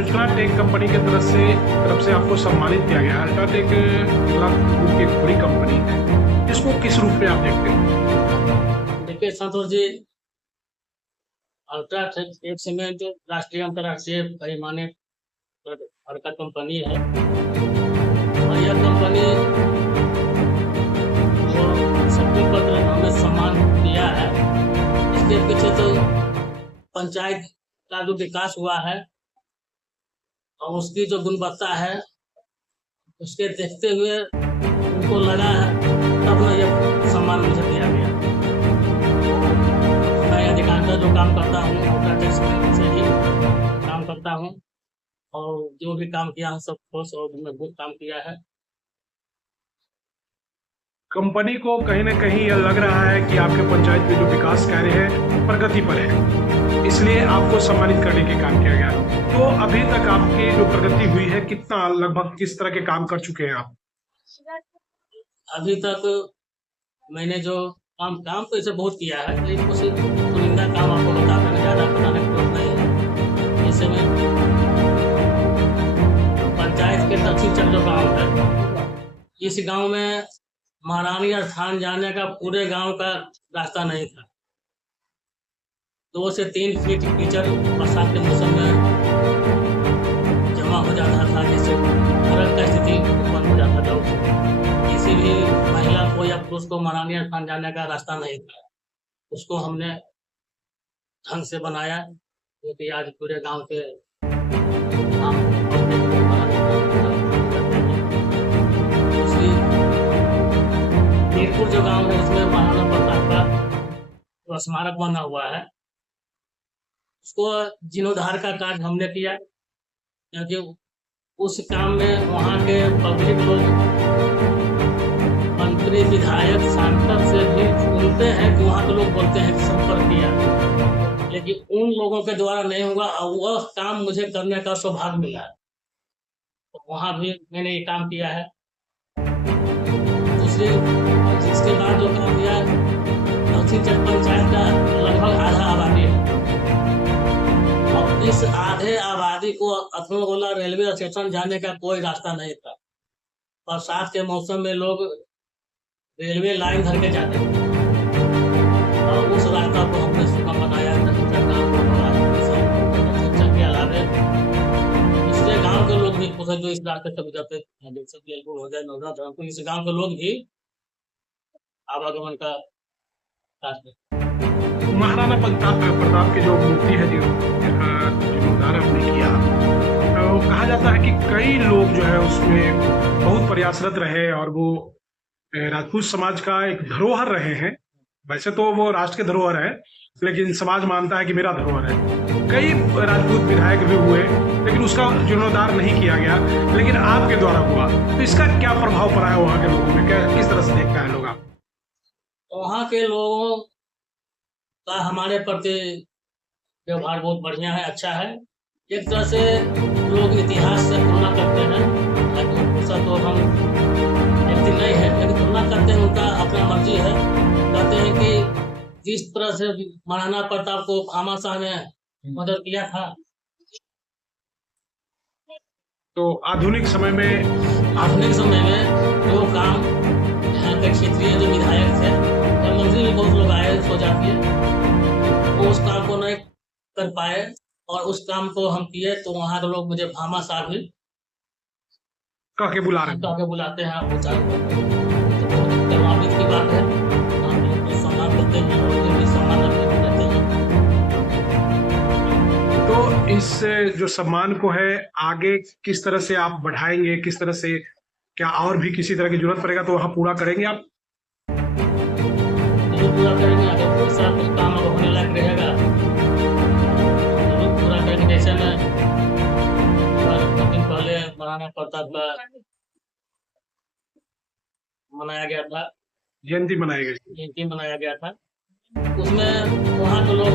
UltraTech company की तरफ से आपको सम्मानित किया गया। अल्ट्राटेक बिरला ग्रुप की एक बड़ी कंपनी है, इसको किस रूप में आप देखते हैं? देखिए संतोष जी, अल्ट्राटेक एक सीमेंट राष्ट्रीय अंतर्राष्ट्रीय पैमाने पर हड़का कंपनी है और यह कंपनी जो शक्ति पत्र हमें सम्मान दिया है, इसके पीछे तो पंचायत का जो विकास हुआ है और उसकी जो गुणवत्ता है, उसके देखते हुए उनको लगा है, तब ना यह सम्मान मुझे दिया गया। मैं अधिकांशतः जो काम करता हूँ अल्ट्राटेक से ही काम करता हूँ और जो भी काम किया है सब ठोस और मजबूत काम किया है। कंपनी को कहीं न कहीं यह लग रहा है कि आपके पंचायत में जो विकास कार्य है प्रगति पर है, इसलिए आपको सम्मानित करने के काम किया गया। तो अभी तक आपकी जो प्रगति हुई है, कितना लगभग किस तरह के काम कर चुके हैं आप? अभी तक मैंने जो काम तो ऐसे बहुत किया है, लेकिन कुछ चुनिंदा काम आपको बता दें, ज़्यादा बताने की जरूरत नहीं है। जैसे मैं पंचायत के दक्षिण चक जो गाँव है, इस गाँव में महारानी स्थान जाने का पूरे गांव का रास्ता नहीं था। 2 से 3 फीट कीचड़ बरसात के मौसम में जमा हो जाता था, जिससे नरक का स्थिति उत्पन्न हो जाता था। किसी भी महिला को या पुरुष को महारानी स्थान जाने का रास्ता नहीं था। उसको हमने ढंग से बनाया, क्योंकि आज पूरे गांव के मीरपुर जो गांव है उसमें महाराणा प्रताप का स्मारक बना हुआ है, उसको जीर्णोद्धार का कार्य हमने किया, क्योंकि उस काम में वहाँ के पब्लिक लोग मंत्री विधायक सांसद से भी सुनते हैं कि वहाँ के लोग बोलते हैं कि संपर्क किया, लेकिन उन लोगों के द्वारा नहीं होगा और वह काम मुझे करने का सौभाग्य मिला। तो वहाँ भी मैंने ये काम किया है। इसके बाद जो काम किया, दक्षिण चक पंचायत का लगभग आधा आबादी है और इस आधे आबादी को अथमगोला रेलवे स्टेशन जाने का कोई रास्ता नहीं था। बरसात के मौसम में लोग रेलवे लाइन धर के जाते थे और उस रास्ता को हमने सुगम बनाया। दक्षिण चक के अलावे दूसरे गांव के लोग भी पूछे जो इस रास्ते से गुजरते हैं, जैसे बेलपुर हो जाए, नौरा धर्मपुर, इस गांव के लोग भी आवागमन का रास्ते। महाराणा प्रताप की जो मूर्ति है जीर्णोद्धार आपने किया, तो कहा जाता है कि कई लोग जो है उसमें बहुत प्रयासरत रहे और वो राजपूत समाज का एक धरोहर रहे हैं। वैसे तो वो राष्ट्र के धरोहर है, लेकिन समाज मानता है कि मेरा धरोहर है। कई राजपूत विधायक भी हुए, लेकिन उसका जीर्णोद्धार नहीं किया गया, लेकिन आपके द्वारा हुआ। तो इसका क्या प्रभाव पड़ा है वहाँ के लोगों में, क्या किस तरह से देखता है लोग आप? वहाँ के लोगों का हमारे प्रति व्यवहार बहुत बढ़िया है, अच्छा है। एक तरह से लोग इतिहास से तुलना करते हैं, तो हम व्यक्ति नहीं है, लेकिन तुलना करते हैं, उनका अपना मर्जी है। कहते हैं कि जिस तरह से महाराणा प्रताप को भामाशाह ने मदद किया था, तो आधुनिक समय में जो काम यहाँ के क्षेत्रीय जो विधायक थे या मंत्री भी बहुत लोग आए, हो जाती है, वो उस काम को नहीं कर पाए और उस काम को हम किए, तो वहाँ के लोग मुझे भामाशाह भी कह के बुलाते हैं। गर्वान्वित की बात है, हम लोग को सम्मान देते हैं और ये भी सम्मान देते हैं। तो इस जो सम्मान को है आगे किस तरह से आप बढ़ाएंगे, किस तरह से, क्या और भी किसी तरह की जरूरत पड़ेगा तो वहाँ पूरा करेंगे आप? जरूर पूरा करेंगे। अगर कोई सा कुछ काम अगर होने लायक रहेगा जरूर पूरा करेंगे। जैसे मैं कुछ दिन पहले महाराणा प्रताप का मनाया गया था, जयंती मनाया गया था, उसमें वहाँ के लोग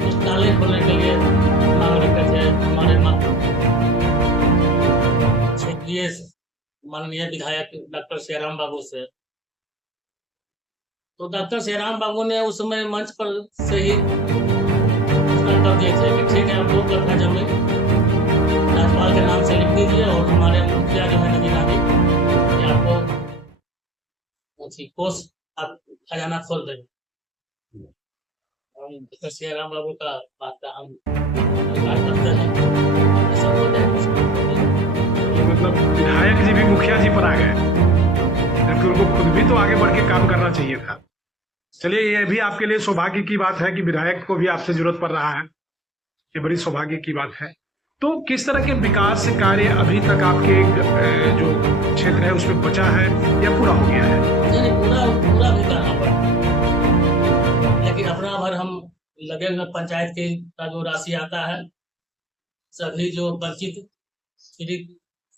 पुस्तकालय खोलने के लिए मांग रखे थे हमारे क्षेत्रीय माननीय विधायक डॉक्टर शेराम बाबू से। तो डॉक्टर शेराम बाबू ने उस समय मंच पर से ही घोषणा कर दिए थे कि ठीक है, आप 2 कट्ठा जमीन राज्यपाल के नाम से लिख दीजिए और हमारे मुखिया जो है नदी नादी ये आपको कोष आप खजाना खोल देंगे। हम श्री राम बाबू का बात का हम स्वीकार करते हैं। ऐसा हो जाए तो मतलब विधायक जी भी मुखिया जी पर आ गए, जबकि उनको खुद भी तो आगे बढ़ के काम करना चाहिए था। चलिए, ये भी आपके लिए सौभाग्य की बात है कि विधायक को भी आपसे जरूरत पड़ रहा है, ये बड़ी सौभाग्य की बात है। तो किस तरह के विकास कार्य अभी तक आपके जो क्षेत्र है उसमें बचा है या पूरा हो गया है? नहीं, पूरा भी करना पड़ा, लेकिन अपना भर हम लगे हुए पंचायत के का जो राशि आता है सभी जो वंचित पीड़ित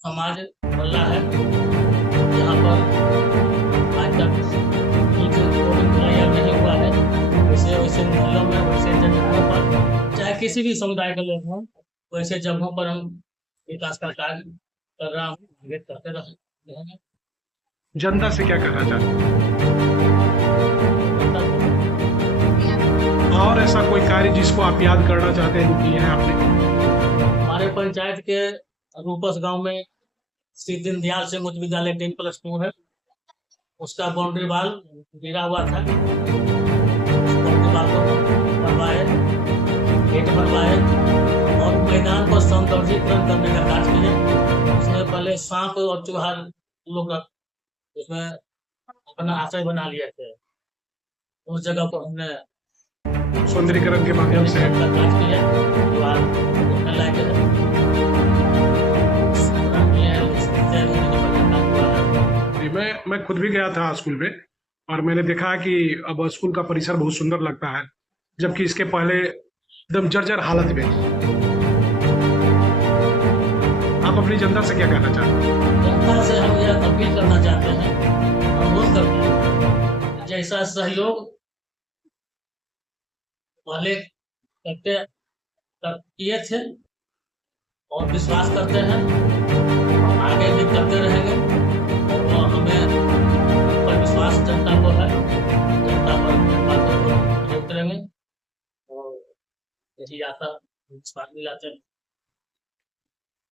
समाज मोहल्ला है यहाँ पर आज तक नहीं हुआ है। वैसे मोहल्लों में वैसे जगहों पर चाहे किसी भी समुदाय के लोग हों वैसे जगहों पर हम विकास का कार्य कर रहा हूँ, आगे करते रहेंगे। जनता से क्या कहना चाहते हैं और ऐसा कोई कार्य जिसको आप याद करना चाहते हैं जो किए हैं आपने? हमारे पंचायत के रूपस गांव में श्री दीनदयाल सिंह उच्च विद्यालय 10+2 है, उसका बाउंड्री वाल गिरा हुआ था, बाउंड्री वाल को बनवाए, गेट बनवाए और मैदान को सौंदर्यीकरण करने का कार्य किया। उसमें पहले सांप और चूहा लोग उसमें अपना आश्रय बना लिए थे, उस जगह को हमने सौंदर्यीकरण के माध्यम से कार्य किया जो आज लायक है। मैं खुद भी गया था स्कूल में और मैंने देखा कि अब स्कूल का परिसर बहुत सुंदर लगता है, जबकि इसके पहले एकदम जर्जर हालत में। आप अपनी जनता से क्या कहना चाहते हैं? जनता से हम यह अपील करना चाहते हैं, अनुरोध करते हैं, जैसा सहयोग पहले किए थे और विश्वास करते हैं आगे भी करते रहेंगे और हमें पर विश्वास जनता को है, जनता पर बातों को करेंगे और यही आशा विश्वास दिलाते हैं।